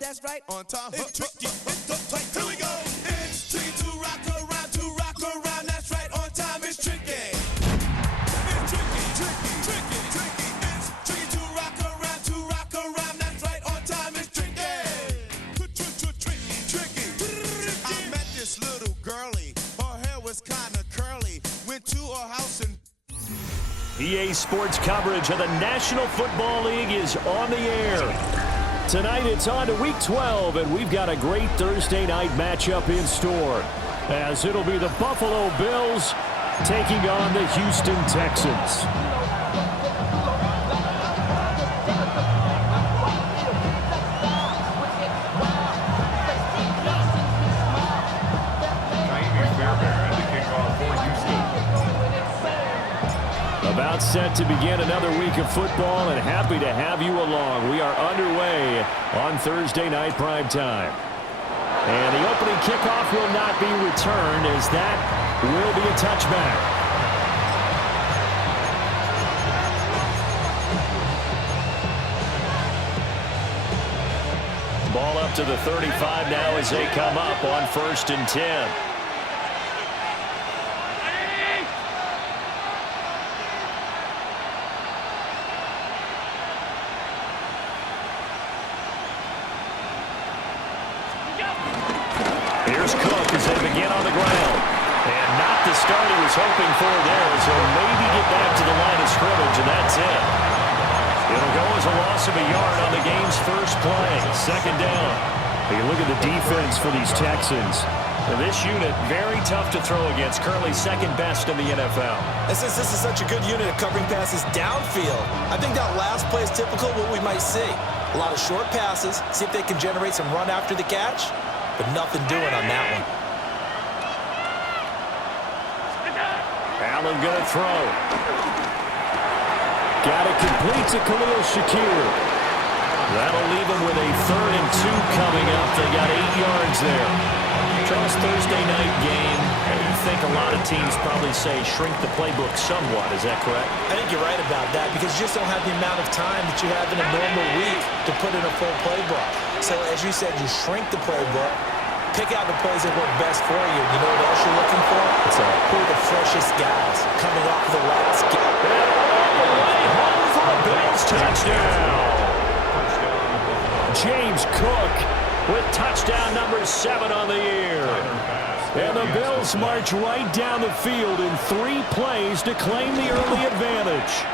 That's right. On time. It's tricky. It's the play. Here we go. It's tricky to rock around, to rock around. That's right. On time. It's tricky. It's tricky, tricky, tricky, tricky. It's tricky to rock around, to rock around. That's right. On time. It's tricky. Tricky, tricky. I met this little girlie. Her hair was kind of curly. Went to her house and EA Sports coverage of the National Football League is on the air. Tonight it's on to Week 12, and we've got a great Thursday night matchup in store, as it'll be the Buffalo Bills taking on the Houston Texans. About set to begin another week of football, and happy to have you along. We are underway on Thursday night primetime. And the opening kickoff will not be returned, as that will be a touchback. Ball up to the 35 now as they come up on 1st and 10. They begin on the ground, and not the start he was hoping for there, so maybe get back to the line of scrimmage, and that's it. It'll go as a loss of a yard on the game's first play. 2nd down. You look at the defense for these Texans. And this unit, very tough to throw against, currently 2nd best in the NFL. And since this is such a good unit at covering passes downfield, I think that last play is typical of what we might see. A lot of short passes, see if they can generate some run after the catch, but nothing doing on that one. Allen going to throw. Got it complete to Khalil Shakir. That'll leave him with a 3rd and 2 coming up. They got 8 yards there. Charles, Thursday night game. I think a lot of teams probably say shrink the playbook somewhat. Is that correct? I think you're right about that, because you just don't have the amount of time that you have in a normal week to put in a full playbook. So as you said, you shrink the playbook. Pick out the plays that work best for you. You know what else you're looking for? Who are the freshest guys coming off the last game? And all the way home for a Bills touchdown. James Cook with touchdown number 7 on the year. And the Bills march right down the field in 3 plays to claim the early advantage.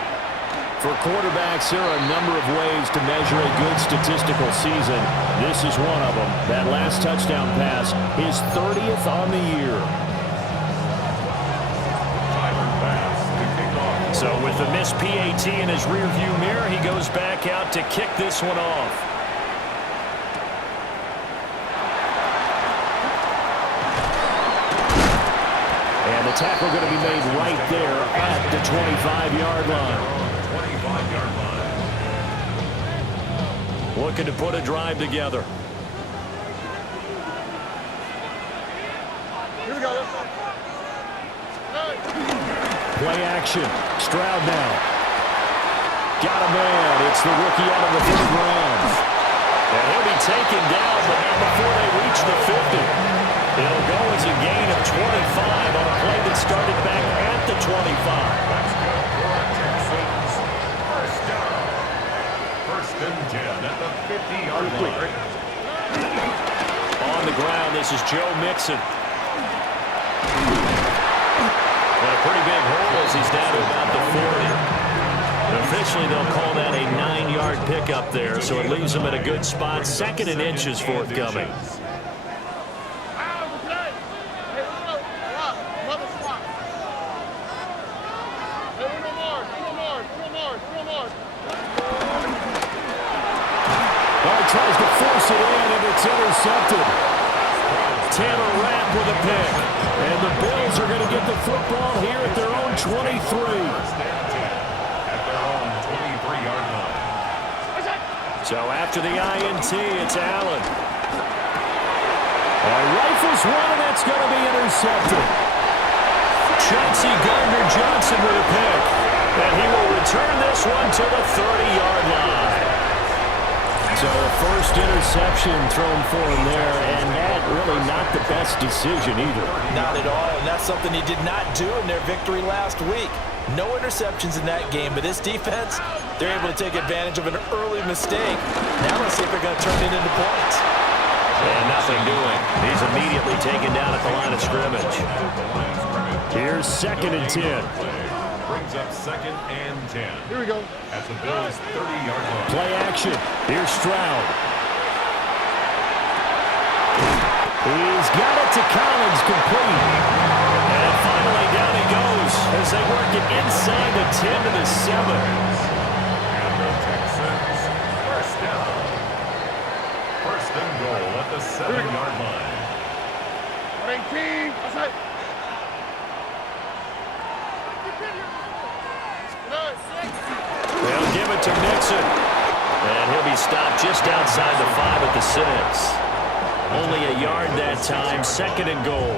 For quarterbacks, there are a number of ways to measure a good statistical season. This is one of them. That last touchdown pass, his 30th on the year. So with the missed PAT in his rearview mirror, he goes back out to kick this one off. And the tackle going to be made right there at the 25-yard line. Looking to put a drive together. Here we go. Play action. Stroud now. Got a man. It's the rookie out of the 3rd round. And he'll be taken down, but not before they reach the 50. It'll go as a gain of 25 on a play that started back at the 25. At the 50-yard line. On the ground, this is Joe Mixon. And a pretty big hole as he's down to about the 40. Officially, they'll call that a 9-yard pickup there, so it leaves him in a good spot. 2nd and inches forthcoming. Tries to force it in, and it's intercepted. Taylor Rapp with a pick. And the Bills are going to get the football here at their own 23. So after the INT, it's Allen. And rifles one, and that's going to be intercepted. Chauncey Gardner-Johnson with a pick. And he will return this one to the 30-yard line. So So a first interception thrown for him there, and that really not the best decision either. Not at all, and that's something he did not do in their victory last week. No interceptions in that game, but this defense, they're able to take advantage of an early mistake. Now let's see if they're going to turn it into points. And nothing doing. He's immediately taken down at the line of scrimmage. Here's 2nd and 10. Brings up 2nd and 10. Here we go. At the Bills' 30-yard line. Play action. Here's Stroud. He's got it to Collins, complete. And finally down he goes as they work it inside the 10 to the 7. And the Texans, first down. First and goal at the 7-yard line. 18. Outside. They'll give it to Mixon. And he'll be stopped just outside the 5 at the 6. Only a yard that time, 2nd and goal.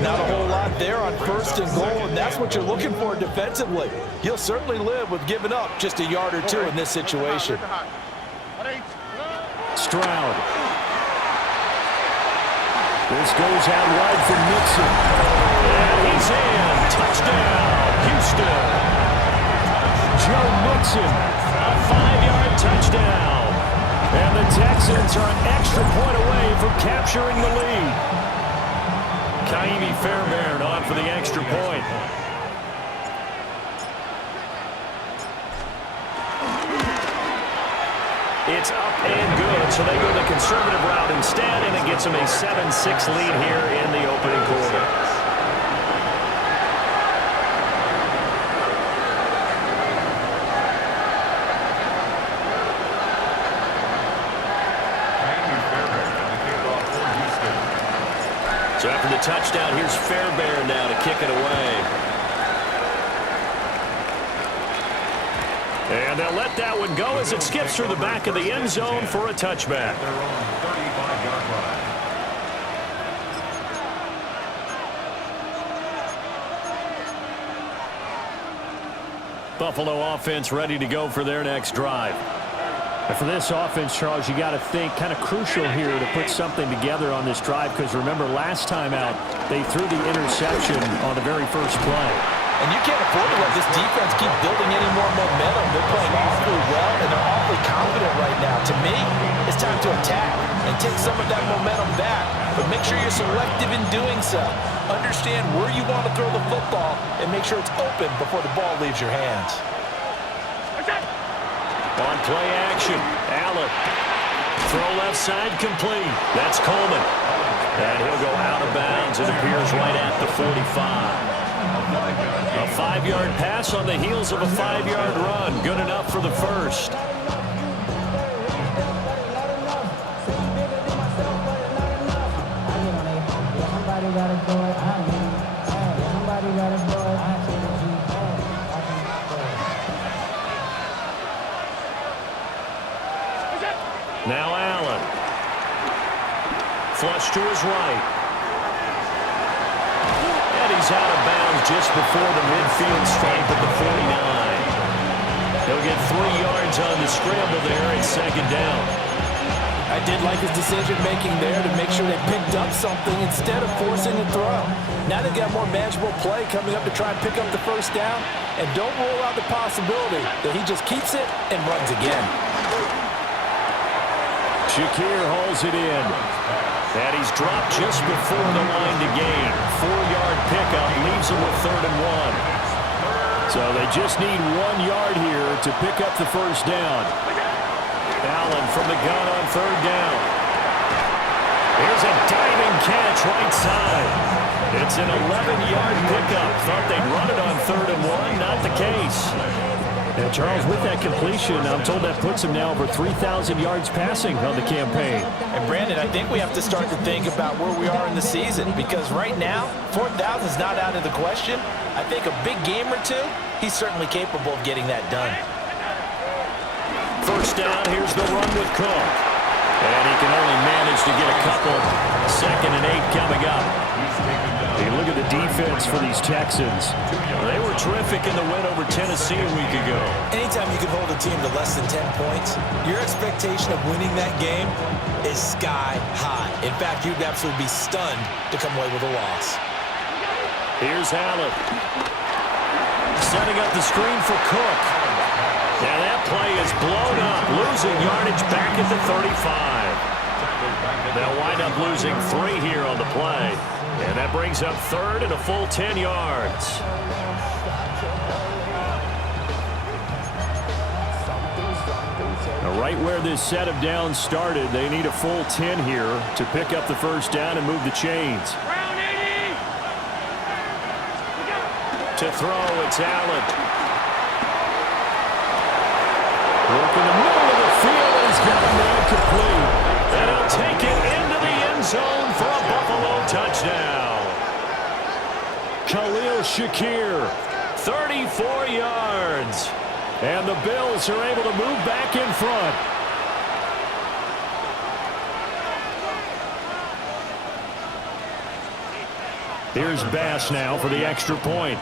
Not a whole lot there on 1st and goal, and that's what you're looking for defensively. You'll certainly live with giving up just a yard or two in this situation. Stroud. This goes out wide for Mixon. And he's in. Touchdown, Houston. Joe Mixon, a 5-yard touchdown. And the Texans are an extra point away from capturing the lead. Kaimi Fairbairn on for the extra point. It's up and good, so they go the conservative route instead, and it gets them a 7-6 lead here in the opening quarter. So after the touchdown, here's Fairbairn now to kick it away. And they'll let that one go as it skips through the back of the end zone for a touchback. Their own 35-yard line. Buffalo offense ready to go for their next drive. And for this offense, Charles, you got to think kind of crucial here to put something together on this drive, because remember last time out they threw the interception on the very first play. And you can't afford to let this defense keep building any more momentum. They're playing awfully well, and they're awfully confident right now. To me, it's time to attack and take some of that momentum back. But make sure you're selective in doing so. Understand where you want to throw the football and make sure it's open before the ball leaves your hands. On play action, Allen. Throw left side complete. That's Coleman. And he'll go out of bounds. It appears right at the 45. A 5-yard pass on the heels of a 5-yard run. Good enough for the first. Now Allen. Flush to his right. And he's out of bounds just before the midfield stripe at the 49. He'll get 3 yards on the scramble there at 2nd down. I did like his decision-making there to make sure they picked up something instead of forcing a throw. Now they've got more manageable play coming up to try and pick up the first down. And don't rule out the possibility that he just keeps it and runs again. Shakir hauls it in. And he's dropped just before the line to gain. 4-yard pickup leaves him with 3rd and 1. So they just need 1 yard here to pick up the first down. Allen from the gun on 3rd down. Here's a diving catch right side. It's an 11-yard pickup. Thought they'd run it on 3rd and 1. Not the case. And Charles, with that completion, I'm told that puts him now over 3,000 yards passing on the campaign. And Brandon, I think we have to start to think about where we are in the season, because right now, 4,000 is not out of the question. I think a big game or two, he's certainly capable of getting that done. First down, here's the run with Cook. And he can only manage to get a couple. 2nd and 8 coming up. You look at the defense for these Texans? They were terrific in the win over Tennessee a week ago. Anytime you can hold a team to less than 10 points, your expectation of winning that game is sky high. In fact, you'd absolutely be stunned to come away with a loss. Here's Allen. Setting up the screen for Cook. Now that play is blown up, losing yardage back at the 35. They'll wind up losing 3 here on the play. And that brings up third and a full 10 yards. Now right where this set of downs started, they need a full 10 here to pick up the first down and move the chains. To throw, it's Allen. Work in the middle of the field, and he's got a man complete. And he'll take it into the end zone for a Buffalo touchdown. Khalil Shakir, 34 yards. And the Bills are able to move back in front. Here's Bass now for the extra point.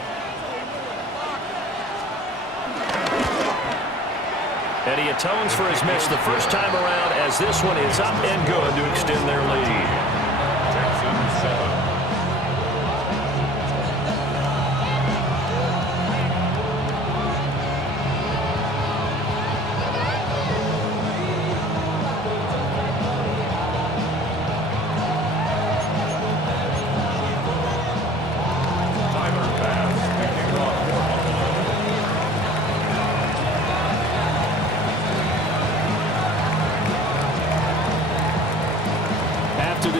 And he atones for his miss the first time around as this one is up and good to extend their lead. Texans 7.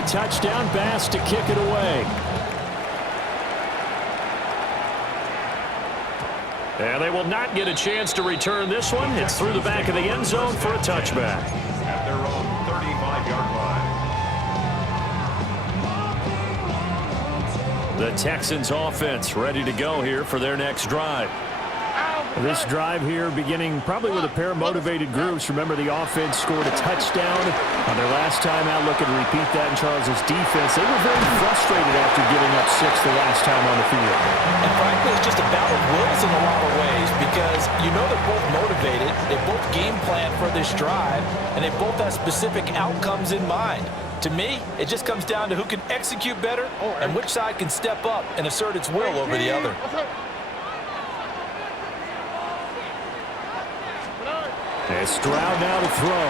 Touchdown, Bass to kick it away. And they will not get a chance to return this one. It's through the back of the end zone for a touchback. At their own 35-yard line. The Texans offense ready to go here for their next drive. This drive here beginning probably with a pair of motivated groups. Remember, the offense scored a touchdown on their last time out. Looking to repeat that in Charles's defense. They were very frustrated after giving up 6 the last time on the field. And frankly, it's just a battle of wills in a lot of ways because you know they're both motivated. They both game plan for this drive, and they both have specific outcomes in mind. To me, it just comes down to who can execute better and which side can step up and assert its will over the other. And Stroud now to throw.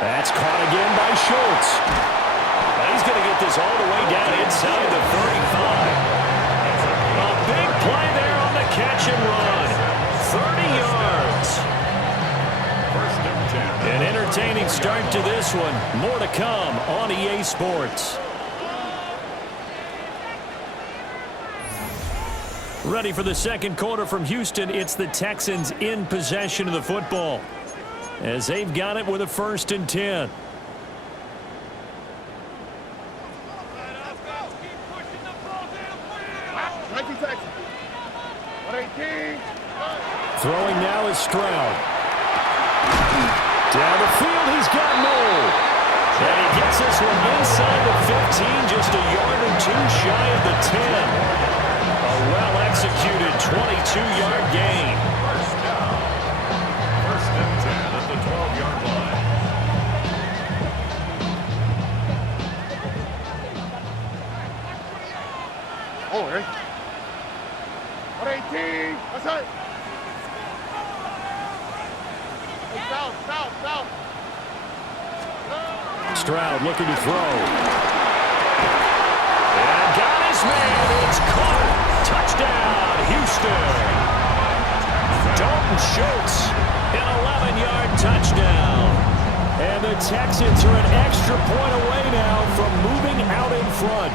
That's caught again by Schultz. He's going to get this all the way down inside the 35. A big play there on the catch and run. 30 yards. First and 10. An entertaining start to this one. More to come on EA Sports. Ready for the second quarter from Houston. It's the Texans in possession of the football as they've got it with a 1st and 10. Throwing now is Stroud. Down the field, he's got Noel. And he gets this one inside the 15, just a yard or 2 shy of the 10. A well-executed 22-yard gain. First down. First and 10 at the 12-yard line. Oh, hey. 118. That's it. Hey, south. Stroud looking to throw. And got his man. It's caught. Touchdown, Houston. Dalton Schultz, an 11-yard touchdown. And the Texans are an extra point away now from moving out in front.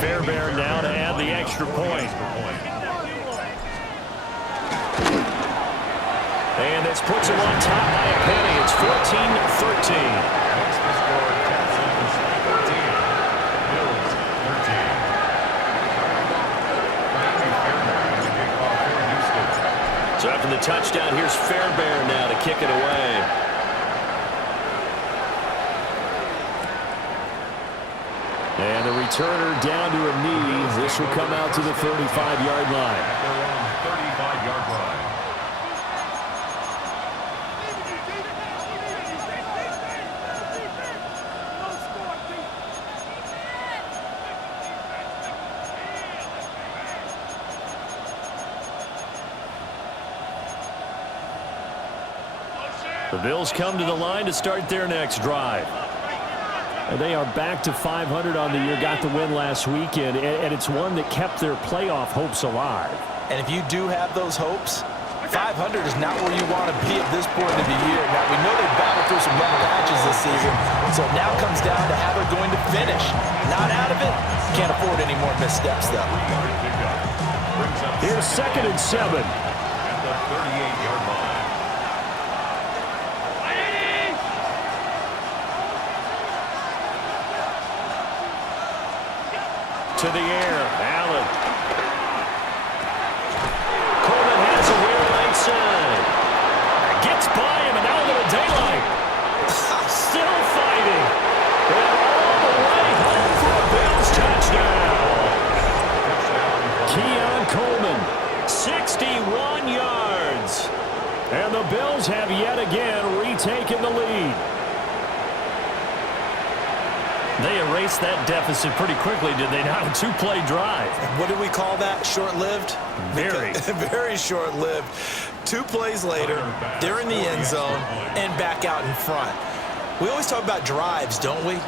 Fairbairn now to add the extra point. And this puts him on top by a penny. It's 14-13. Makes the score Texans 13. Bills 13. touchdown. Here's Fairbairn now to kick it away. And the returner down to a knee. This will come out to the 35-yard line. They're on 35-yard line. The Bills come to the line to start their next drive. They are back to 500 on the year, got the win last weekend, and it's one that kept their playoff hopes alive. And if you do have those hopes, 500 is not where you want to be at this point of the year. Now, we know they've battled through some rough patches this season, so it now comes down to how they're going to finish. Not out of it. Can't afford any more missteps, though. Here's 2nd and 7. At the 38-yard line. To the air, Allen. Coleman has a rear right side. Gets by him, and out of the daylight. Still fighting. And all the way home for a Bills touchdown. Keon Coleman, 61 yards. And the Bills have yet again retaken the lead. They erased that deficit pretty quickly, did they not? A 2-play drive. What do we call that? Short-lived? Very. Very short-lived. 2 plays later, they're in the end zone and back out in front. We always talk about drives, don't we?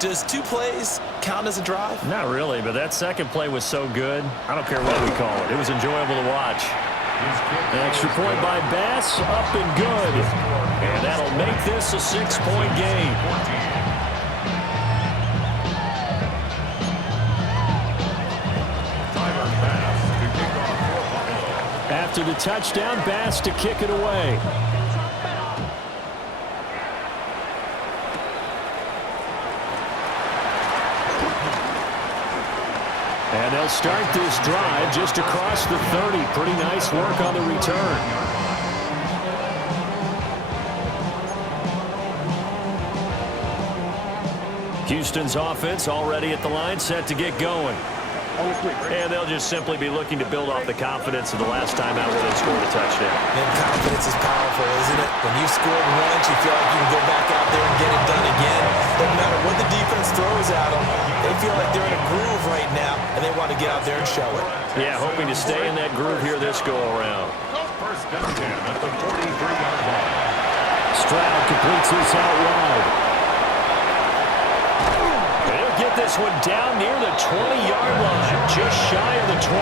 Does 2 plays count as a drive? Not really, but that second play was so good. I don't care what we call it. It was enjoyable to watch. An extra point by Bass, up and good. And that'll make this a 6-point game. After the touchdown, Bass to kick it away. And they'll start this drive just across the 30. Pretty nice work on the return. Houston's offense already at the line, set to get going. And they'll just simply be looking to build off the confidence of the last time out where they scored a touchdown. And confidence is powerful, isn't it? When you've scored once, you feel like you can go back out there and get it done again. No matter what the defense throws at them, they feel like they're in a groove right now, and they want to get out there and show it. Yeah, hoping to stay in that groove here this go-around. First down at the 43-yard line. Stroud completes this out wide. Get this one down near the 20-yard line, just shy of the 20.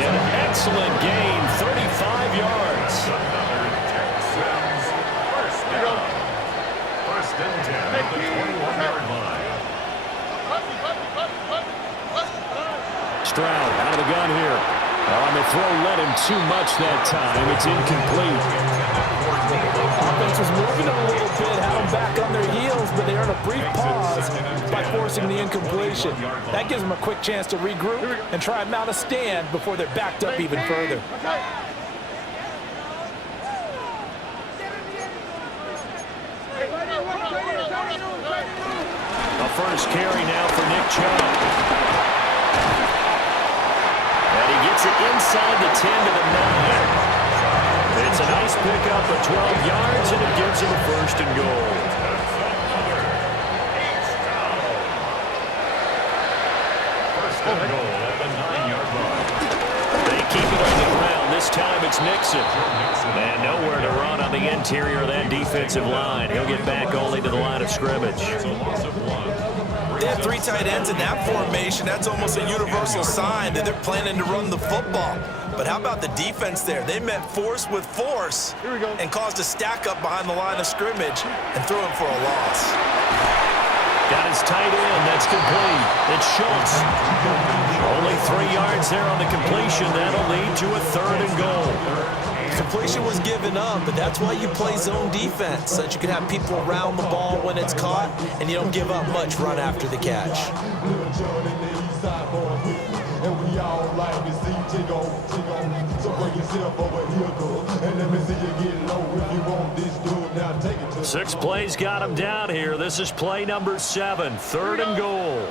An excellent gain, 35 yards. Texans first down. First and 10 at the 21-yard line. Stroud out of the gun here. On the throw, led him too much that time. It's incomplete. Offense was moving a little bit, had them back on their heels, but they earned a brief pause by forcing the incompletion. That gives them a quick chance to regroup and try and mount a stand before they're backed up even further. A first carry now for Nick Chubb. And he gets it inside the 10 to the 9. It's a nice pickup of 12 yards, and it gives him a first and goal. First and goal at the 9-yard line. They keep it on the ground. This time it's Nixon. And nowhere to run on the interior of that defensive line. He'll get back only to the line of scrimmage. It's a loss of 1. They have 3 tight ends in that formation. That's almost a universal sign that they're planning to run the football. But how about the defense there? They met force with force and caused a stack up behind the line of scrimmage and threw him for a loss. Got his tight end. That's complete. It's Schultz. Only 3 yards there on the completion. That'll lead to a 3rd and goal. Completion was given up, but that's why you play zone defense, so that you can have people around the ball when it's caught, and you don't give up much run after the catch. 6 plays got him down here. This is play number 7, 3rd and goal.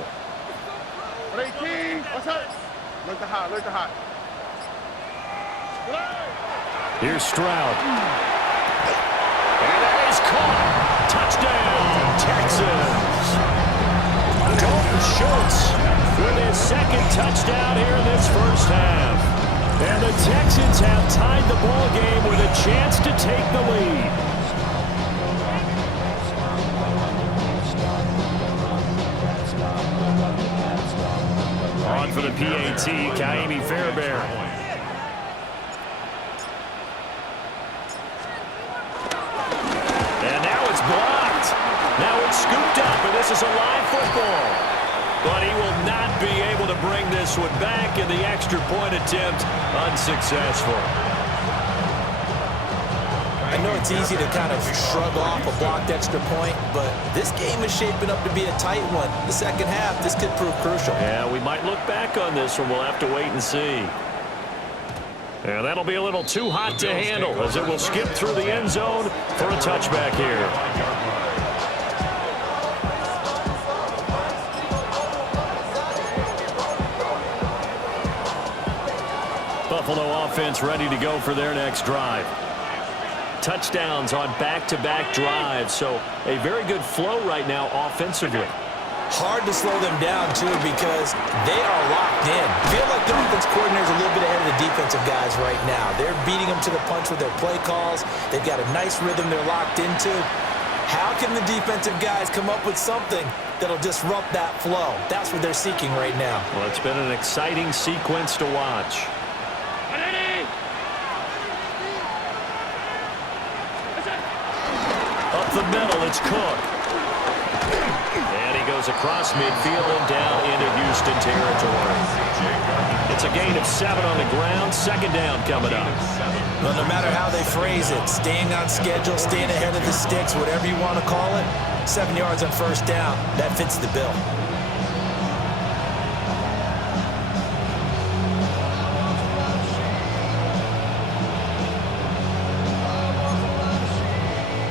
Play King. What's up? Look the hot. Look the hot. Here's Stroud. And that is caught. Touchdown, Texans. Dalton Schultz with his 2nd touchdown here in this first half. And the Texans have tied the ball game with a chance to take the lead. On for the PAT, Kaimi Fairbairn. And now it's blocked. Now it's scooped up, and this is a live football. But he will not be able to bring this one back, and the extra point attempt unsuccessful. I know it's easy to kind of shrug off a blocked extra point, but this game is shaping up to be a tight one. The second half, this could prove crucial. Yeah, we might look back on this one. We'll have to wait and see. And that'll be a little too hot to handle as it will skip through the end zone for a touchback here. Buffalo offense ready to go for their next drive. Touchdowns on back-to-back drives, so a very good flow right now offensively. Hard to slow them down, too, because they are locked in. Feel like the offense coordinator is a little bit ahead of the defensive guys right now. They're beating them to the punch with their play calls. They've got a nice rhythm they're locked into. How can the defensive guys come up with something that'll disrupt that flow? That's what they're seeking right now. Well, it's been an exciting sequence to watch. Up the middle, it's Cook. And he goes across midfield and down into Houston territory. It's a gain of 7 on the ground. 2nd down coming up. Well, no matter how they phrase it, staying on schedule, staying ahead of the sticks, whatever you want to call it, 7 yards on 1st down, that fits the bill.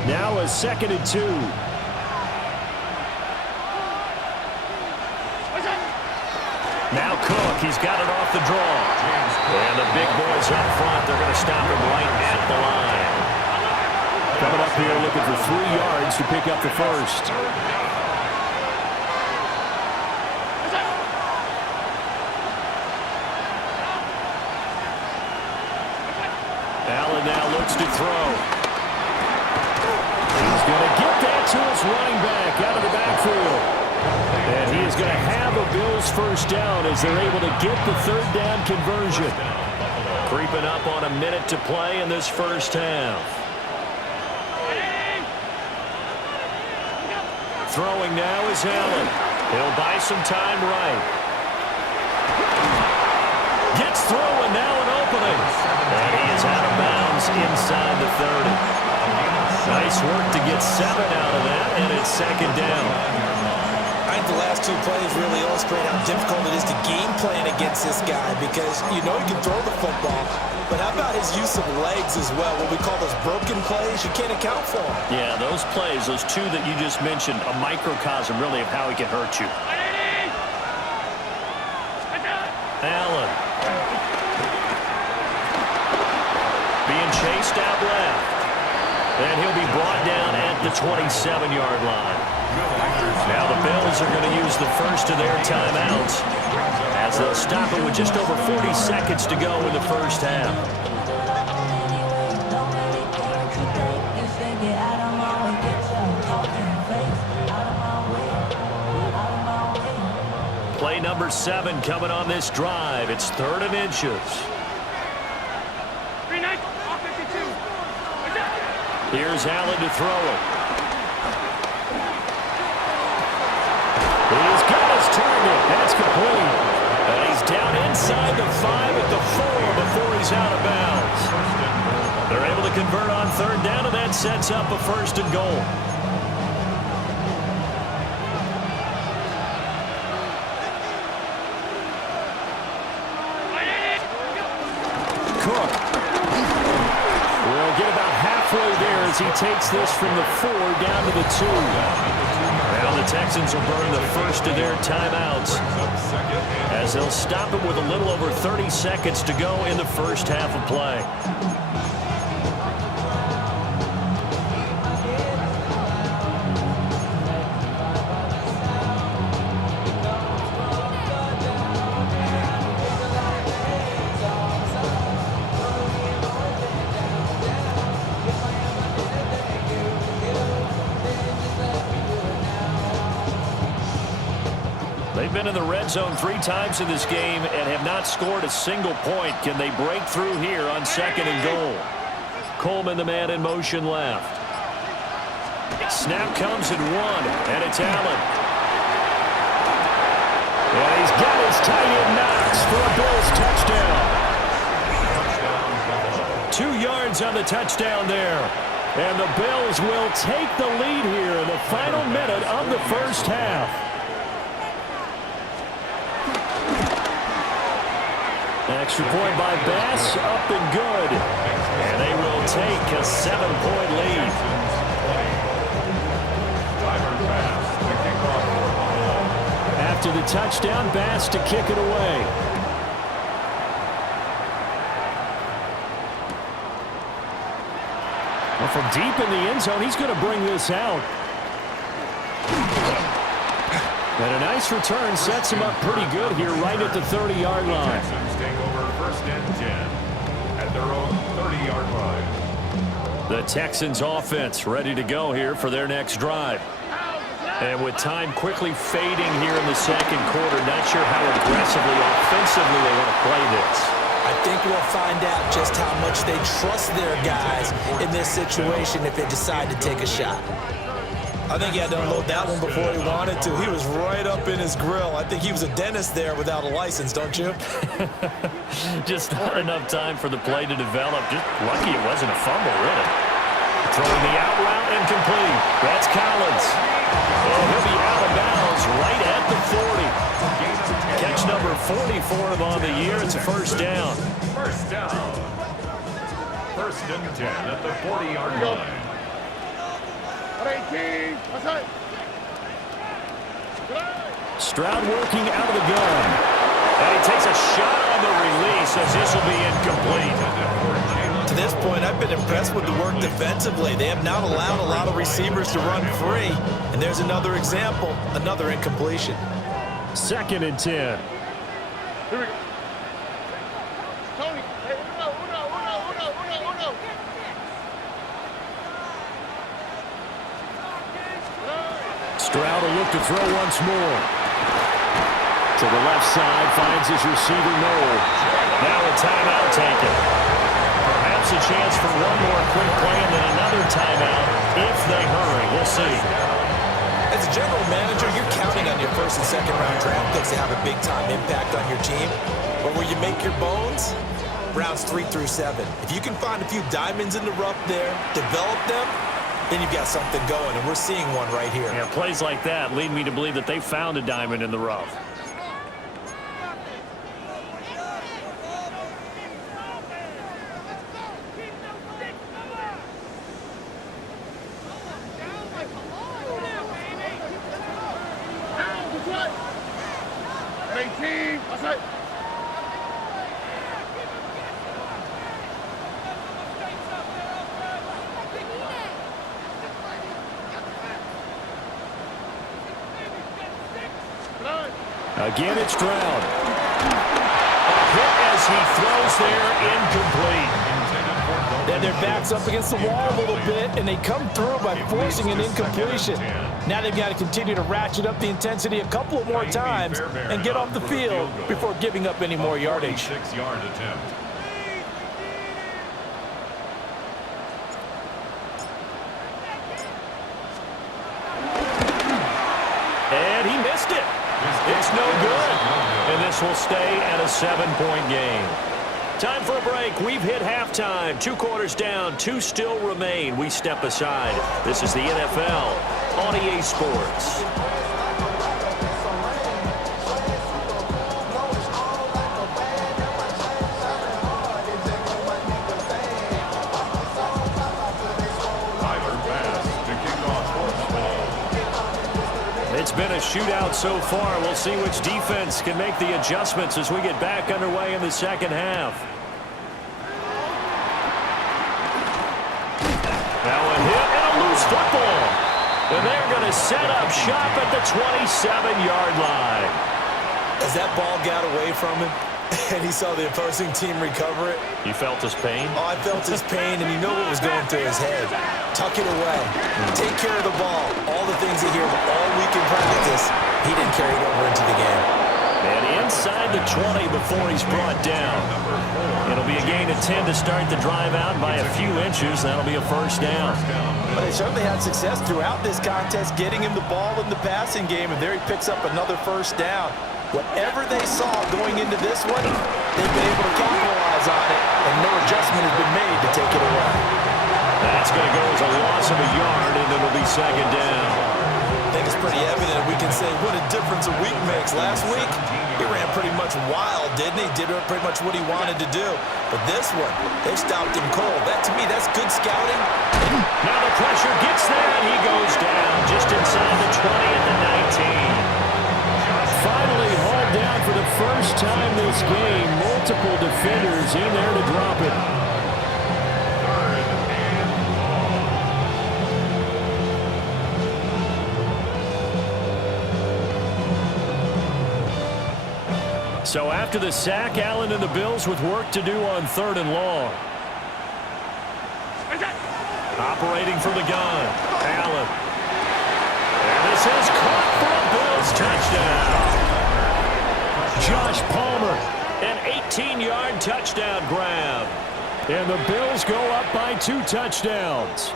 Now a 2nd and 2. Now Cook, he's got it off the draw. And the big boys up front, they're going to stop him right at the line. Coming up here looking for 3 yards to pick up the first. Allen now looks to throw. He's going to get that to his running back out of the backfield. And he is going to have a Bills 1st down as they're able to get the 3rd down conversion. Creeping up on a minute to play in this first half. Throwing now is Allen. He'll buy some time right. Gets through and now an opening. And he is out of bounds inside the 30. Nice work to get 7 out of that, and it's 2nd down. I think the last 2 plays really illustrate how difficult it is to game plan against this guy because you know he can throw the football, but how about his use of legs as well? What we call those broken plays, you can't account for them. Yeah, those plays, those 2 that you just mentioned, a microcosm really of how he can hurt you. Allen. Being chased out left. And he'll be brought down at the 27-yard line. Now the Bills are going to use the first of their timeouts as they'll stop it with just over 40 seconds to go in the first half. Play number 7 coming on this drive. It's 3rd and inches. Here's Allen to throw it. He's got his target. That's complete. And he's down inside the 5 at the 4 before he's out of bounds. They're able to convert on 3rd down, and that sets up a 1st and goal. Cook. halfway there as he takes this from the 4 down to the 2. Now the Texans will burn the first of their timeouts as they'll stop it with a little over 30 seconds to go in the first half of play. They've been in the red zone 3 times in this game and have not scored a single point. Can they break through here on 2nd and goal? Coleman, the man in motion left. Snap comes at 1, and it's Allen. And he's got his tight end Knox for a Bills touchdown. 2 yards on the touchdown there. And the Bills will take the lead here in the final minute of the first half. Extra point by Bass, up and good. And they will take a 7-point lead. After the touchdown, Bass to kick it away. Well, from deep in the end zone, he's going to bring this out. And a nice return sets him up pretty good here right at the 30-yard line. Texans take over 1st and 10 at their own 30-yard line. The Texans offense ready to go here for their next drive. And with time quickly fading here in the 2nd quarter, not sure how aggressively, offensively they want to play this. I think we'll find out just how much they trust their guys in this situation if they decide to take a shot. I think he had to unload that one before he wanted to. He was right up in his grill. I think he was a dentist there without a license, don't you? Just not enough time for the play to develop. Just lucky it wasn't a fumble, really. Throwing the out route incomplete. That's Collins. And he'll be out of bounds right at the 40. Catch number 40 for him on the year. It's a first down. First down. 1st and 10 at the 40-yard line. 18, outside. Stroud working out of the gun. And he takes a shot on the release as this will be incomplete. To this point, I've been impressed with the work defensively. They have not allowed a lot of receivers to run free. And there's another example, another incompletion. 2nd and 10. Here we go. Tony, hey, uno. Stroud will look to throw once more. To the left side, finds his receiver Noel. Now a timeout taken. Perhaps a chance for one more quick play and then another timeout if they hurry. We'll see. As a general manager, you're counting on your 1st and 2nd round draft picks to have a big-time impact on your team. But where you make your bones, rounds 3 through 7. If you can find a few diamonds in the rough there, develop them, then you've got something going, and we're seeing one right here. Yeah, plays like that lead me to believe that they found a diamond in the rough. Again, it's Stroud. A hit as he throws there, incomplete. Then their back's up against the wall a little bit, and they come through by forcing an incompletion. Now they've got to continue to ratchet up the intensity a couple of more times and get off the field before giving up any more yardage. 6-yard attempt. And he missed it. It's no good. And this will stay at a 7-point game. Time for a break. We've hit halftime. 2 quarters down. 2 still remain. We step aside. This is the NFL on EA Sports. shootout so far. We'll see which defense can make the adjustments as we get back underway in the second half. Now a hit and a loose football. And they're going to set up shop at the 27-yard line. As that ball got away from him, and he saw the opposing team recover it. You felt his pain? Oh, I felt his pain, and you know what was going through his head. Tuck it away. Take care of the ball. All the things he hears all week in practice, he didn't carry it over into the game. And inside the 20 before he's brought down. It'll be a gain of 10 to start the drive out by a few inches. That'll be a first down. But they certainly had success throughout this contest, getting him the ball in the passing game, and there he picks up another first down. Whatever they saw going into this one, they've been able to capitalize on it, and no adjustment has been made to take it away. That's going to go as a loss of a yard, and it'll be second down. I think it's pretty evident we can say what a difference a week makes. Last week, he ran pretty much wild, didn't he? Did pretty much what he wanted to do. But this one, they stopped him cold. That, to me, that's good scouting. Now the pressure gets there, and he goes down just inside the 20 at the 19. Finally hauled down for the first time this game. Multiple defenders in there to drop it. So after the sack, Allen and the Bills with work to do on 3rd and long. Operating from the gun, Allen. And this is caught for a Bills touchdown. Josh Palmer, an 18-yard touchdown grab. And the Bills go up by 2 touchdowns.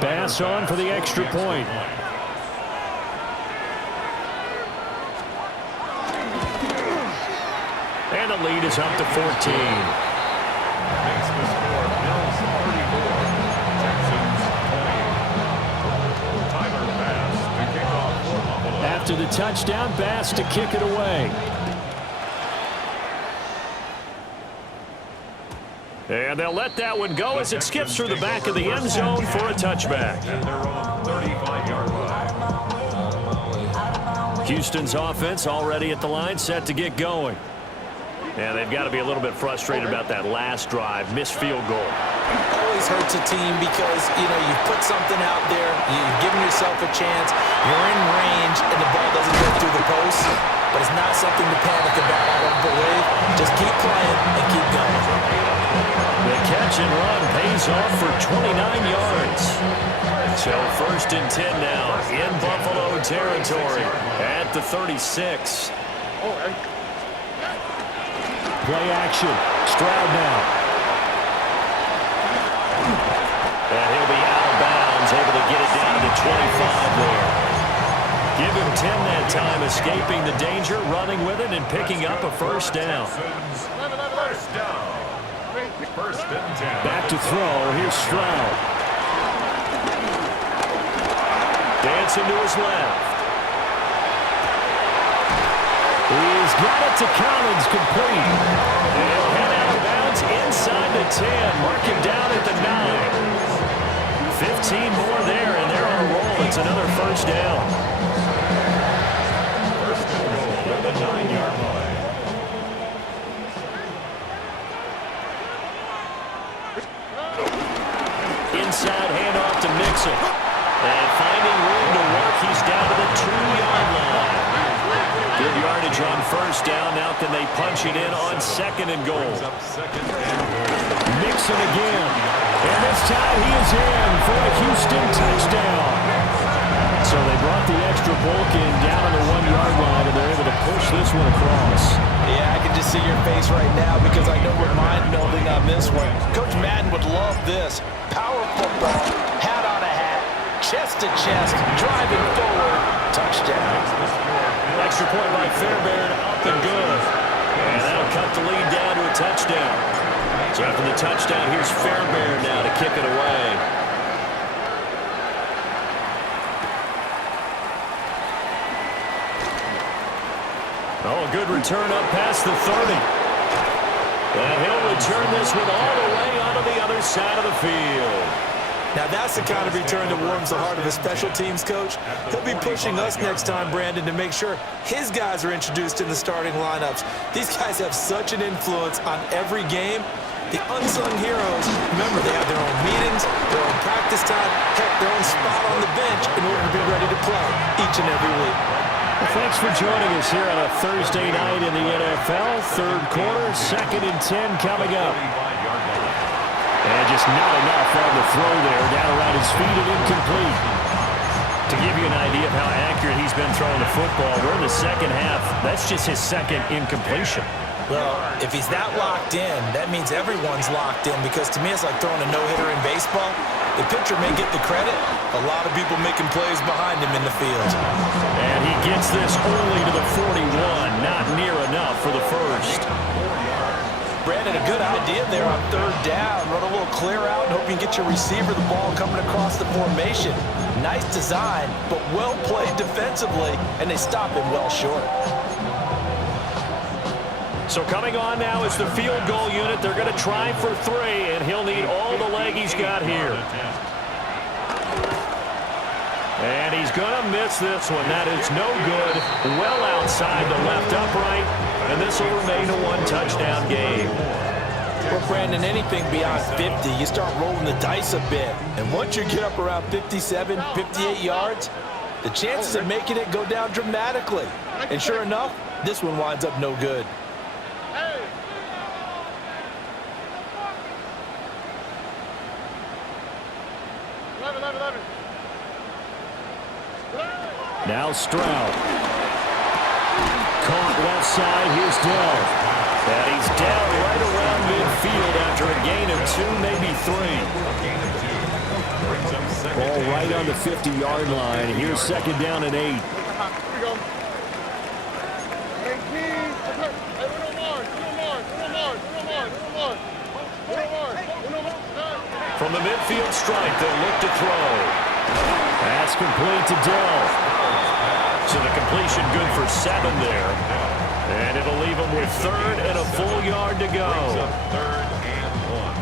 Bass on for the extra point. And the lead is up to 14. Makes the score Bills 34, Texans 20. Tyler Bass to kick off for Buffalo. After the touchdown, Bass to kick it away. And they'll let that one go as it skips through the back of the end zone for a touchback. At their own 35-yard line. Houston's offense already at the line, set to get going. And they've got to be a little bit frustrated about that last drive, missed field goal. Always hurts a team because, you know, you put something out there, you've given yourself a chance, you're in range, and the ball doesn't go through the post. But it's not something to panic about, I don't believe. Just keep playing and keep going. The catch and run pays off for 29 yards. So 1st and 10 now in Buffalo territory at the 36. Play action. Stroud now. And he'll be out of bounds, able to get it down to the 25 there. Give him 10 that time, escaping the danger, running with it, and picking up a first down. First down. 1st and 10. Back to throw. Here's Stroud. Dancing to his left. He's got it to Collins, complete. And he'll head out of bounds inside the 10. Mark him down at the 9. 15 more there, and they're on a roll. It's another first down. 1st and goal at the 9-yard line. Inside handoff to Mixon. And finding room to work, he's down to the 2-yard line. Good yardage on first down. Now can they punch it in on 2nd and goal? Mixon again. And this time he is in for a Houston touchdown. So they brought the extra bulk in down on the 1-yard line, and they're able to push this one across. Yeah, I can just see your face right now because I know we're mind-melding on this one. Coach Madden would love this. Power football, hat on a hat, chest to chest, driving forward, touchdown. Extra point by Fairbairn, up and good. And that'll cut the lead down to a touchdown. So after the touchdown, here's Fairbairn now to kick it away. Oh, a good return up past the 30. And he'll return this one all the way onto the other side of the field. Now that's the kind of return that warms the heart of a special teams coach. He'll be pushing us next time, Brandon, to make sure his guys are introduced in the starting lineups. These guys have such an influence on every game. The unsung heroes, remember, they have their own meetings, their own practice time, heck, their own spot on the bench in order to be ready to play each and every week. Well, thanks for joining us here on a Thursday night in the NFL. Third quarter, 2nd and 10 coming up. And just not enough on the throw there. Down around his feet and incomplete. To give you an idea of how accurate he's been throwing the football, we're in the second half. That's just his second incompletion. Well, if he's that locked in, that means everyone's locked in, because to me it's like throwing a no-hitter in baseball. The pitcher may get the credit. A lot of people making plays behind him in the field. And he gets this only to the 41. Not near enough for the first. Brandon, a good idea there on 3rd down. Run a little clear out and hope you can get your receiver the ball coming across the formation. Nice design, but well played defensively, and they stop him well short. So coming on now is the field goal unit. They're going to try for 3, and he'll need all the leg he's got here. And he's going to miss this one. That is no good. Well outside the left upright, and this will remain a 1-touchdown game. Well, Brandon, anything beyond 50, you start rolling the dice a bit. And once you get up around 57, 58 yards, the chances of making it go down dramatically. And sure enough, this one winds up no good. Now Stroud. Caught left side. Here's Dell. And he's down right around midfield after a gain of 2, maybe 3. Ball right on the 50-yard line. Here's 2nd down and 8. Here we go. 18. From the midfield stripe, they'll look to throw. Pass complete to Dell. So the completion good for 7 there. And it'll leave him with 3rd and a full yard to go. 3rd and 1.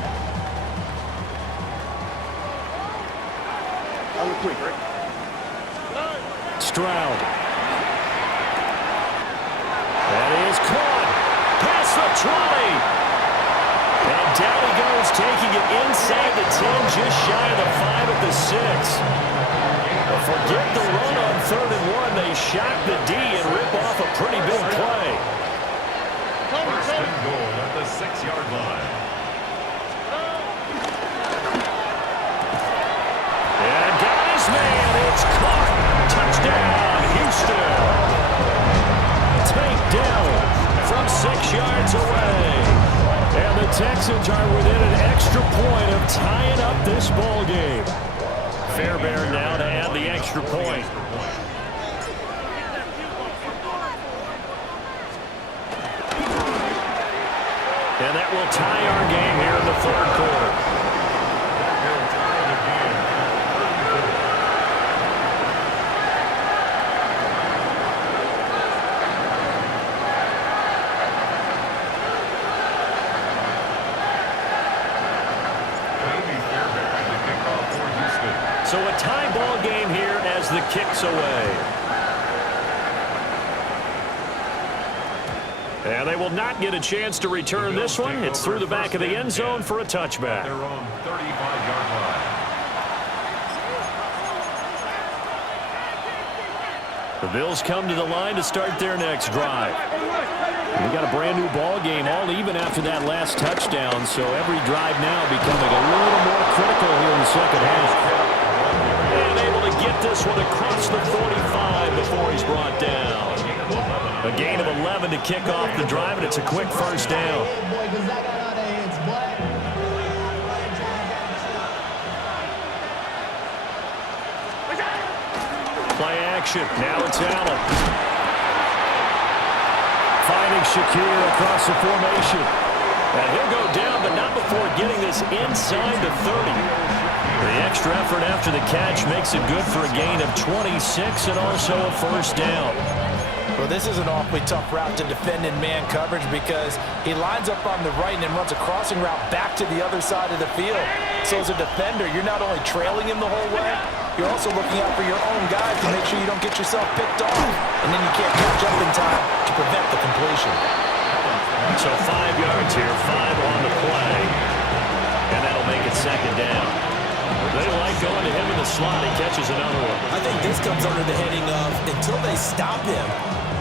That was quick, right? Stroud. That is caught. Past the 20. And down he goes, taking it inside the 10, just shy of the 5 at the 6. Forget the run on 3rd and 1. They shock the D and rip off a pretty big play. 1st and goal at the 6-yard line. And guys, man, it's caught. Touchdown, Houston. Takedown from 6 yards away. And the Texans are within an extra point of tying up this ball game. Fairbairn now to add the extra point. And that will tie our game here in the 3rd quarter. So a tie ball game here as the kick's away. And they will not get a chance to return this one. It's through the back of the end zone for a touchback. Their own 35-yard line. The Bills come to the line to start their next drive. We got a brand new ball game, all even after that last touchdown, so every drive now becoming a little more critical here in the second half. And able to get this one across the 45 before he's brought down. A gain of 11 to kick off the drive, and it's a quick 1st down. Play action. Now it's Allen. Finding Shakir across the formation. And he'll go down, but not before getting this inside the 30. The extra effort after the catch makes it good for a gain of 26 and also a 1st down. Well, this is an awfully tough route to defend in man coverage because he lines up on the right and then runs a crossing route back to the other side of the field. So as a defender, you're not only trailing him the whole way, you're also looking out for your own guys to make sure you don't get yourself picked off. And then you can't catch up in time to prevent the completion. So 5 yards here, 5 on the play. And that'll make it second down. They like going to him in the slot. He catches another one. I think this comes under the heading of until they stop him,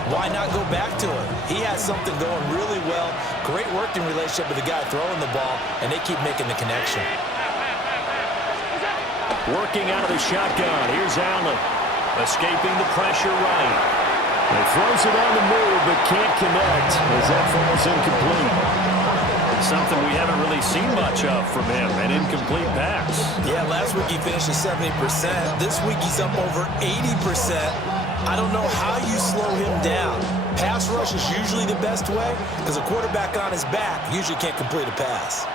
why not go back to him? He has something going really well. Great working relationship with the guy throwing the ball, and they keep making the connection. Working out of the shotgun. Here's Allen. Escaping the pressure right. He throws it on the move, but can't connect as that falls incomplete. Something we haven't really seen much of from him, an incomplete pass. Yeah, last week he finished at 70%. This week he's up over 80%. I don't know how you slow him down. Pass rush is usually the best way because a quarterback on his back usually can't complete a pass.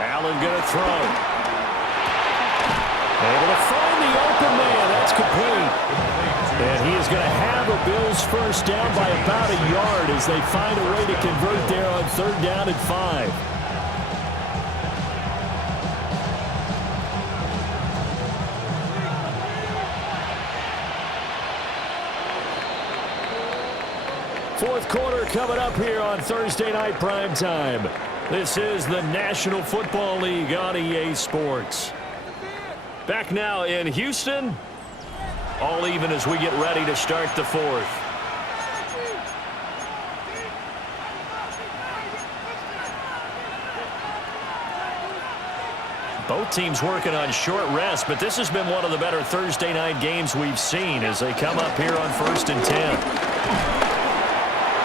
Allen going to throw. Able to find the open man. That's complete. And he is going to have a Bills first down by about a yard as they find a way to convert there on 3rd down and 5. Fourth quarter coming up here on Thursday night primetime. This is the National Football League on EA Sports. Back now in Houston. All even as we get ready to start the fourth. Both teams working on short rest, but this has been one of the better Thursday night games we've seen as they come up here on 1st and 10.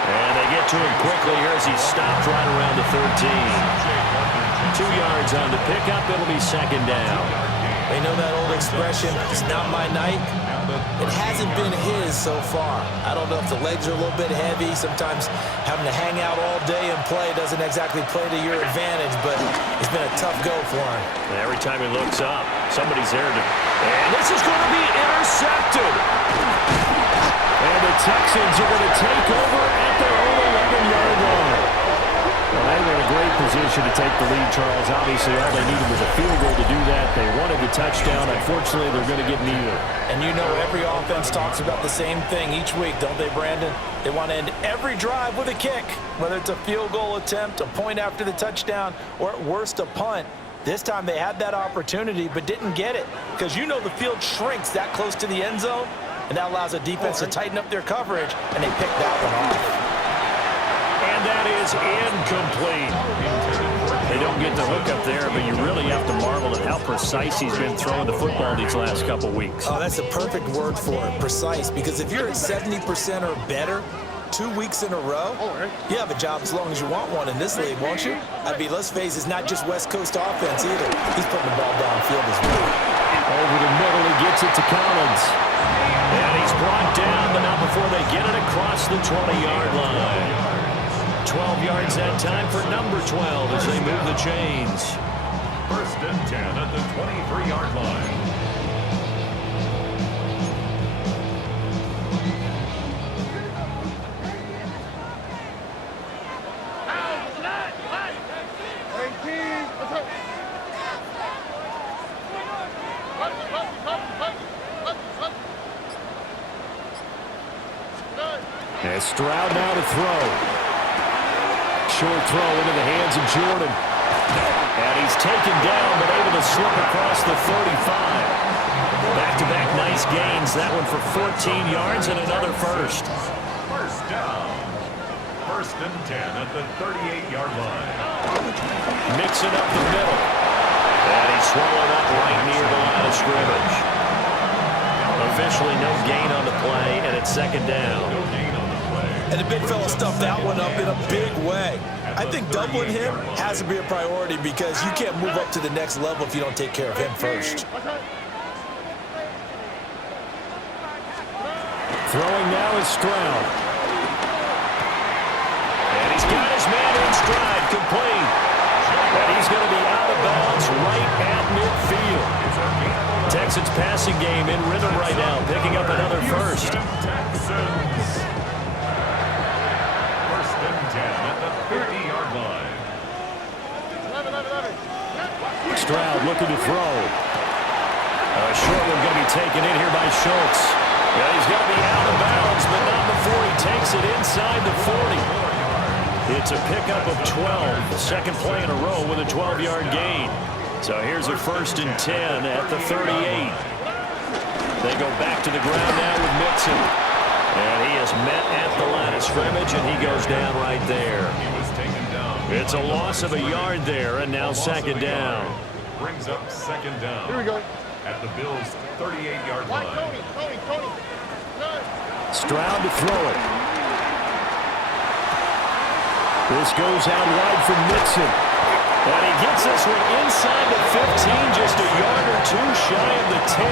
And they get to him quickly here as he stopped right around the 13. 2 yards on the pickup. It'll be second down. They know that old expression, it's not my night. It hasn't been his so far. I don't know if the legs are a little bit heavy. Sometimes having to hang out all day and play doesn't exactly play to your advantage, but it's been a tough go for him. And every time he looks up, somebody's there to... And this is going to be intercepted. And the Texans are going to take over at their own 11-yard line. Well, they were in a great position to take the lead, Charles. Obviously, all they needed was a field goal to do that. They wanted the touchdown. Unfortunately, they're going to get neither. And you know every offense talks about the same thing each week, don't they, Brandon? They want to end every drive with a kick, whether it's a field goal attempt, a point after the touchdown, or at worst, a punt. This time they had that opportunity but didn't get it because you know the field shrinks that close to the end zone, and that allows a defense to tighten up their coverage, and they picked that one off. And that is incomplete. They don't get the hook up there, but you really have to marvel at how precise he's been throwing the football these last couple weeks. Oh, that's a perfect word for it, precise, because if you're at 70% or better 2 weeks in a row, you have a job as long as you want one in this league, won't you? I mean, let's face it, it's not just West Coast offense either. He's putting the ball downfield as well. Over the middle, he gets it to Collins. And he's brought down, but not before they get it across the 20-yard line. 12 yards that time for number 12 as they move the chains. 1st and 10 at the 23-yard line. And Stroud now to throw. Short throw into the hands of Jordan. And he's taken down, but able to slip across the 35. Back-to-back nice gains. That one for 14 yards and another first. First down. 1st and 10 at the 38-yard line. Mixing up the middle. And he's swallowed up right near the line of scrimmage. Officially no gain on the play, and it's second down. No gain on the play. And the big fella stuffed that one up in a big way. I think doubling him has to be a priority because you can't move up to the next level if you don't take care of him first. Throwing now is Stroud. And he's got his man in stride, complete. And he's going to be out of bounds right at midfield. Texans passing game in rhythm right now, picking up another first. Texans. First and 10 at the 50-yard line. Stroud looking to throw. A short one going to be taken in here by Schultz. Yeah, he's going to be out of bounds, but not before he takes it inside the 40. It's a pickup of 12. Second play in a row with a 12-yard gain. So here's a first and 10 at the 38. They go back to the ground now with Mixon. And he is met at the line of scrimmage, and he goes down right there. He was taken down. It's a loss of a yard there, and now second down. Brings up second down. Here we go. At the Bills' 38-yard line. Stroud to throw it. This goes out wide for Mixon. And he gets this one inside the 15, just a yard or two shy of the 10.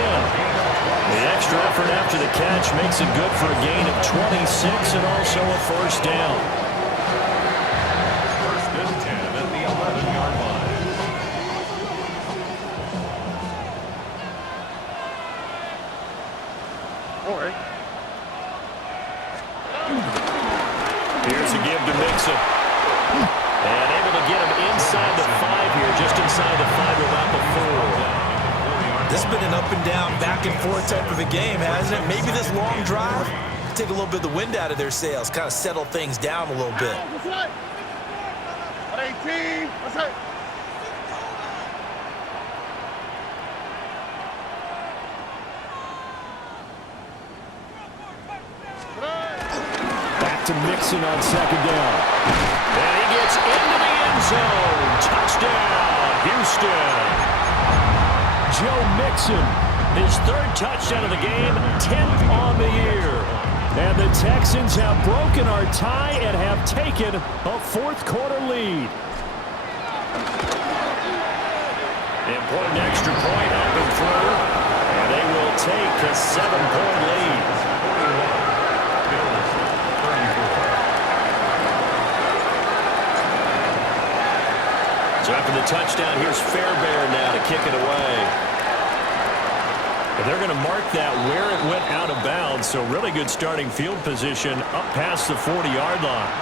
The extra effort after the catch makes it good for a gain of 26 and also a first down. First and 10 at the 11-yard line. All right. Here's a give to Mixon. And able to get him inside the 5 here, just inside the 5 without the 4. This has been an up and down, back and forth type of a game, hasn't it? Maybe this long drive take a little bit of the wind out of their sails, kind of settle things down a little bit. What's that? 18. What's that? Back to Mixon on second down. And he gets into the end zone. Touchdown, Houston. Joe Mixon, his third touchdown of the game, 10th on the year. And the Texans have broken our tie and have taken a fourth-quarter lead. Important extra point up and through. And they will take a 7-point lead. So after the touchdown, here's Fairbairn now to kick it away. And they're going to mark that where it went out of bounds, so really good starting field position up past the 40-yard line.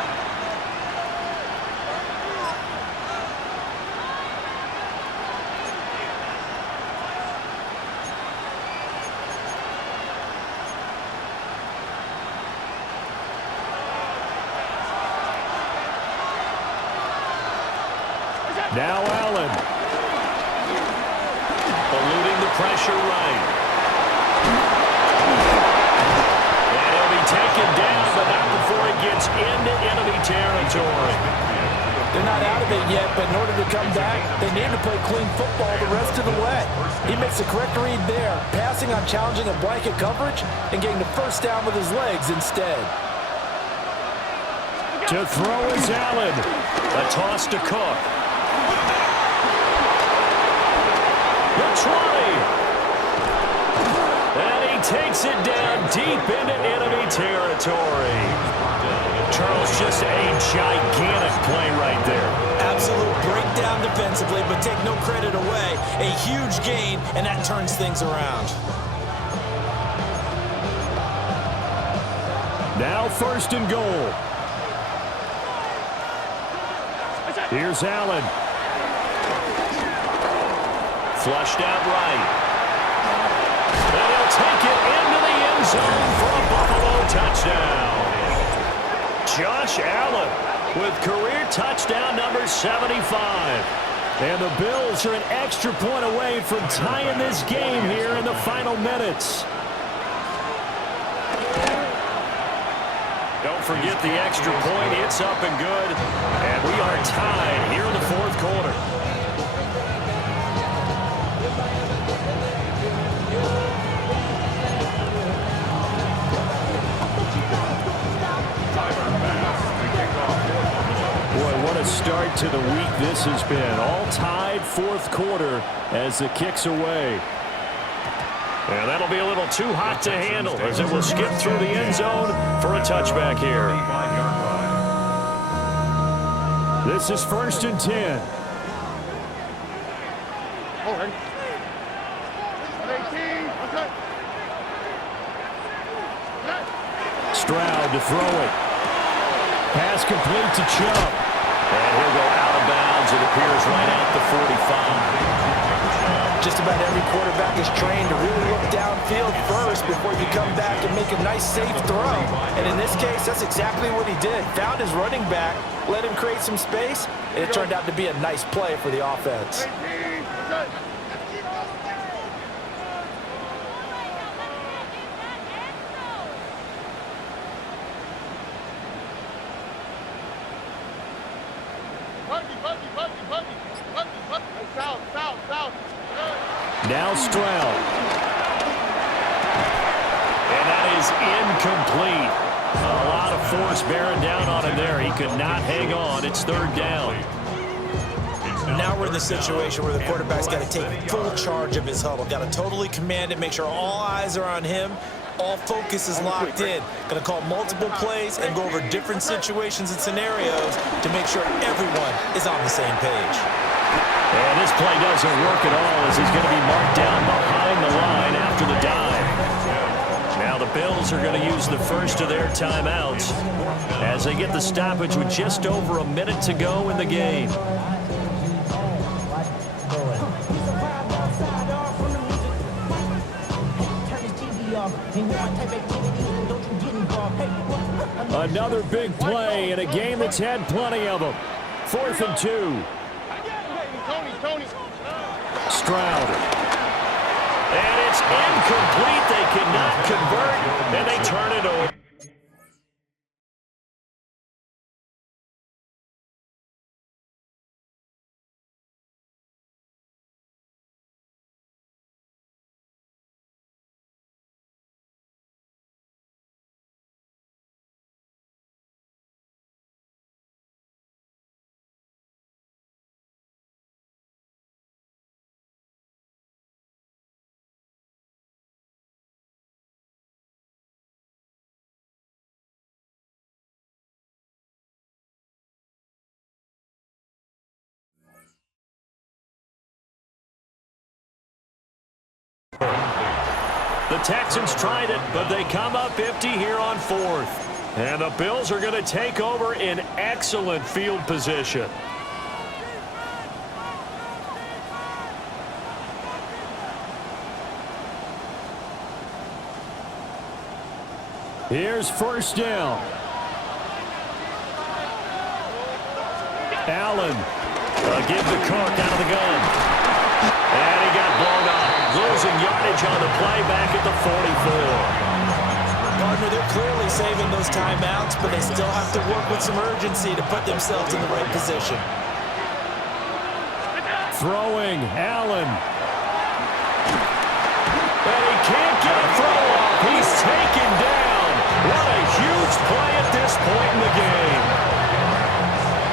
Now Allen. Eluding the pressure right. And he'll be taken down, but not before he gets into enemy territory. They're not out of it yet, but in order to come back, they need to play clean football the rest of the way. He makes the correct read there, passing on challenging a blanket coverage and getting the first down with his legs instead. To throw is Allen. A toss to Cook. The 20. And he takes it down deep into enemy territory. Charles, just a gigantic play right there. Absolute breakdown defensively, but take no credit away. A huge gain, and that turns things around. Now first and goal. Here's Allen. Flushed out right. And he'll take it into the end zone for a Buffalo touchdown. Josh Allen with career touchdown number 75. And the Bills are an extra point away from tying this game here in the final minutes. Don't forget the extra point. It's up and good. And we are tied here in the fourth quarter. Boy, what a start to the week this has been. All tied fourth quarter as the kick's away. And that'll be a little too hot to handle as it will skip through the end zone for a touchback here. This is first and 10. All right. Stroud to throw it. Pass complete to Chubb. And he'll go out of bounds. It appears right at the 45. Just about every quarterback is trained to really look downfield first before you come back and make a nice, safe throw. And in this case, that's exactly what he did. Found his running back, let him create some space, and it turned out to be a nice play for the offense. Now Stroud. And that is incomplete. A lot of force bearing down on him there. He could not hang on. It's third down. Now we're in the situation where the quarterback's got to take full charge of his huddle. Got to totally command it, make sure all eyes are on him. All focus is locked in. Going to call multiple plays and go over different situations and scenarios to make sure everyone is on the same page. And this play doesn't work at all as he's going to be marked down behind the line after the dive. Now the Bills are going to use the first of their timeouts as they get the stoppage with just over a minute to go in the game. Another big play in a game that's had plenty of them. 4th and 2. Stroud. And it's incomplete. They cannot convert, and they turn it over. The Texans tried it, but they come up empty here on 4th. And the Bills are going to take over in excellent field position. Here's first down. Allen. Give the Cook out of the gun. And he got blown up. Losing yardage on the play back at the 44. Gardner, they're clearly saving those timeouts, but they still have to work with some urgency to put themselves in the right position. Throwing, Allen. And he can't get a throw off. He's taken down. What a huge play at this point in the game.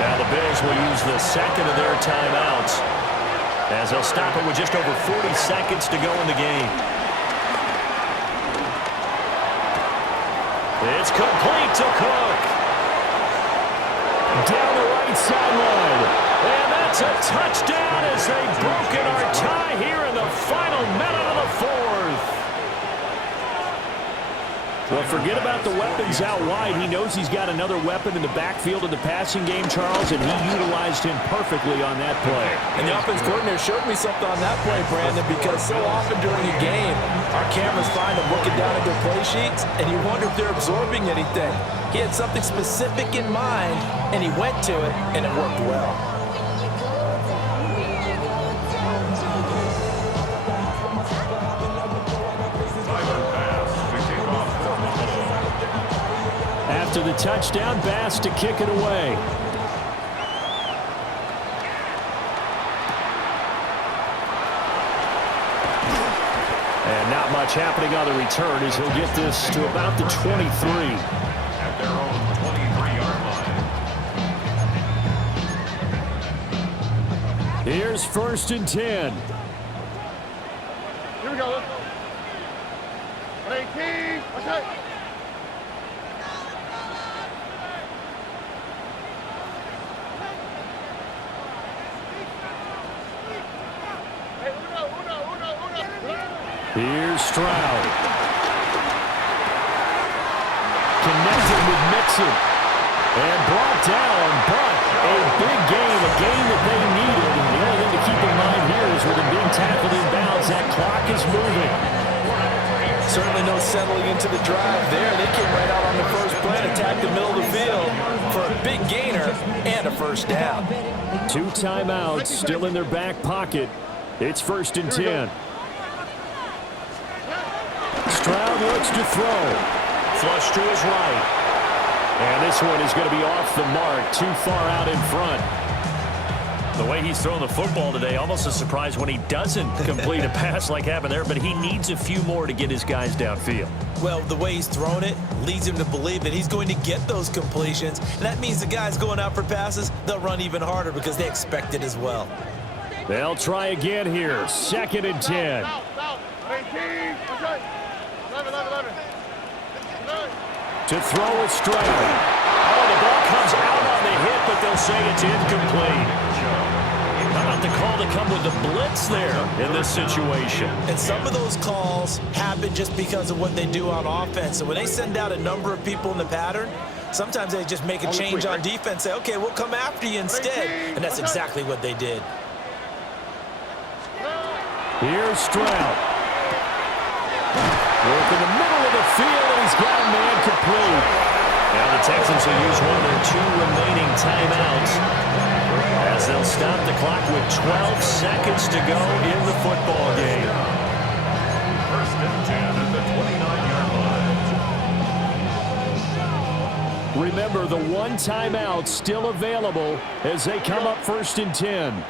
Now the Bills will use the second of their timeouts as they'll stop it with just over 40 seconds to go in the game. It's complete to Cook. Down the right sideline. And that's a touchdown as they've broken our tie here in the final minute of the 4th. Well, forget about the weapons out wide. He knows he's got another weapon in the backfield of the passing game, Charles, and he utilized him perfectly on that play. And the offense coordinator showed me something on that play, Brandon, because so often during a game, our cameras find them looking down at their play sheets, and you wonder if they're absorbing anything. He had something specific in mind, and he went to it, and it worked well. After the touchdown, Bass to kick it away. And not much happening on the return as he'll get this to about the 23. At their own 23-yard line. Here's 1st and 10. Here we go. 18. Okay. Here's Stroud. Connected Mixon. And brought down, but a big game, a game that they needed. And the only thing to keep in mind here is with him being tackled in bounds, that clock is moving. Certainly no settling into the drive there. They came right out on the first play and attacked the middle of the field for a big gainer and a first down. 2 timeouts still in their back pocket. It's 1st and 10. Stroud looks to throw. Flush to his right. And this one is going to be off the mark, too far out in front. The way he's throwing the football today, almost a surprise when he doesn't complete a pass like happened there, but he needs a few more to get his guys downfield. Well, the way he's thrown it leads him to believe that he's going to get those completions. And that means the guys going out for passes, they'll run even harder because they expect it as well. They'll try again here, 2nd and 10. 11. To throw with Stroud. Oh, the ball comes out on the hit, but they'll say it's incomplete. How about the call to come with the blitz there in this situation? And some of those calls happen just because of what they do on offense. So when they send out a number of people in the pattern, sometimes they just make a change on defense, say, okay, we'll come after you instead. And that's exactly what they did. Here's Stroud. Work in the middle of the field, and he's got a man complete. Now the Texans will use one of their 2 remaining timeouts as they'll stop the clock with 12 seconds to go in the football game. 1st and 10 at the 29-yard line. Remember, the 1 timeout still available as they come up 1st and 10.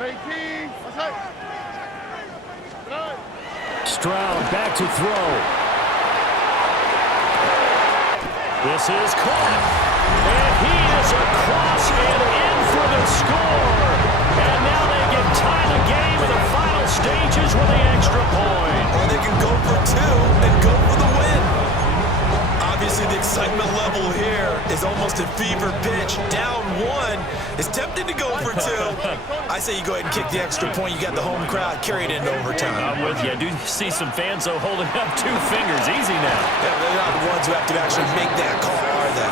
18. Stroud back to throw. This is caught. And he is across and in for the score. And now they can tie the game in the final stages with the extra point. Or they can go for 2 and go for the win. Obviously, the excitement level here is almost at fever pitch. Down 1. It's tempting to go for 2. I say you go ahead and kick the extra point. You got the home crowd. Carry it into overtime. I'm with you. I do see some fans, though, holding up 2 fingers. Easy now. Yeah, they're not the ones who have to actually make that call, are they?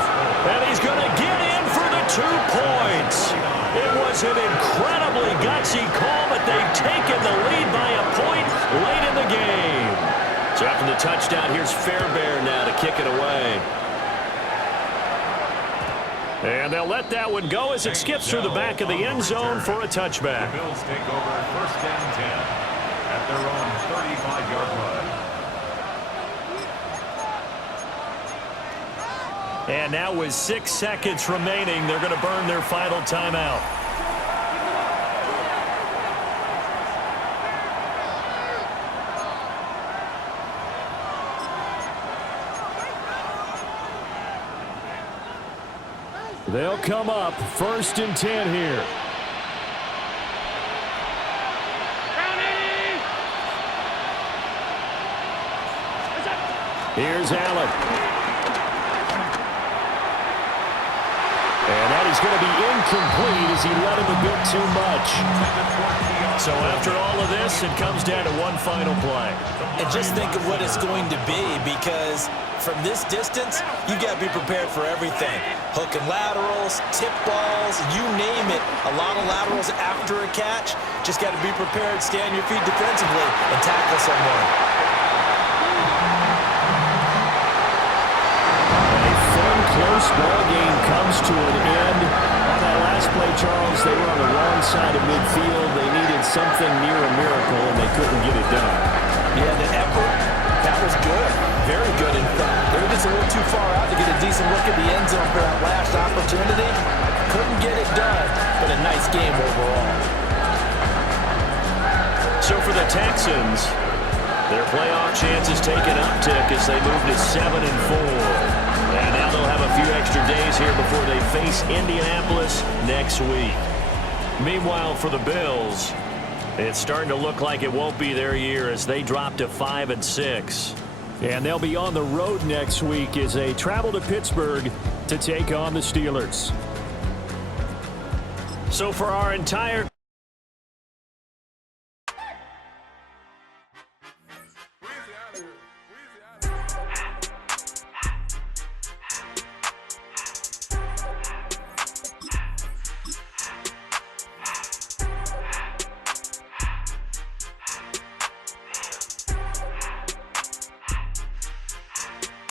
And he's going to get in for the 2 points. It was an incredibly gutsy call, but they've taken the lead by a point late in the game. So after the touchdown, here's Fairbairn now to kick it away. And they'll let that one go as it skips through the back of the end zone for a touchback. The Bills take over 1st and 10 at their own 35-yard line. And now with 6 seconds remaining, they're going to burn their final timeout. They'll come up 1st and 10 here. Here's Allen. And that is going to be incomplete as he let him a bit too much. So after all of this, it comes down to one final play. And just think of what it's going to be, because from this distance, you've got to be prepared for everything. Hook and laterals, tip balls, you name it. A lot of laterals after a catch. Just got to be prepared, stay on your feet defensively, and tackle someone. A fun, close ball game comes to an end. On that last play, Charles, they were on the wrong side of midfield. They needed something near a miracle, and they couldn't get it done. Yeah, the effort, that was good. Very good, in fact. They were just a little too far out to get a decent look at the end zone for that last opportunity. Couldn't get it done, but a nice game overall. So for the Texans, their playoff chances take an uptick as they move to 7-4. And now they'll have a few extra days here before they face Indianapolis next week. Meanwhile, for the Bills, it's starting to look like it won't be their year as they drop to 5-6. And they'll be on the road next week as they travel to Pittsburgh to take on the Steelers. So for our entire